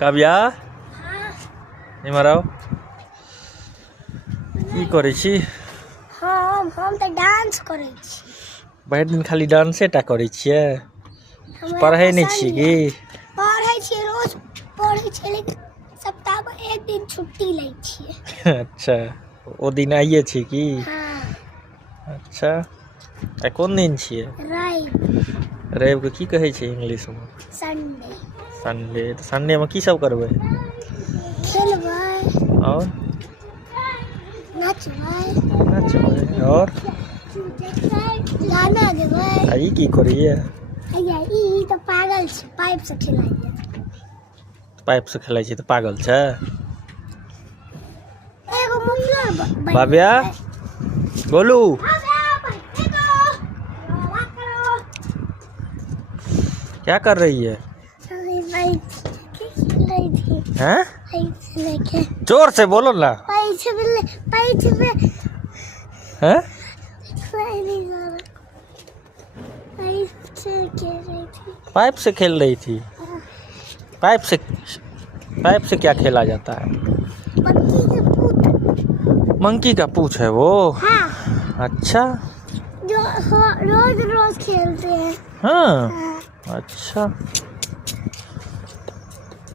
काव्या इमराव की करै छी? हम तो डांस करै छी। भरि दिन खाली डांसे टा करै छियै? पढ़ै नहीं छी की? पढ़ै छी, रोज पढ़ै छी, लेकिन सप्ताह में एक दिन छुट्टी लै छियै। अच्छा, ओ दिन आइए छी की? हाँ। अच्छा, आई कोन दिन छियै? रवि। रवि के की कहै छै इंग्लिश में? संडे। संडे। तो संडे में की सब करबै? खेलबै और नचबै और गाना गेबै। ई की करैया? ई तो पागल छै, पाइप से खेलाइया। पाइप से खेलाइ छै तो पागल छै? एगो मुखिया बाबिया गोलू क्या कर रही है? हैं? जोर से बोलो ना। हैं? पाइप से खेल रही थी? पाइप से क्या खेला जाता है? मंकी का पूछ है वो? हाँ। अच्छा, जो रोज रोज खेलते हैं। हाँ। अच्छा।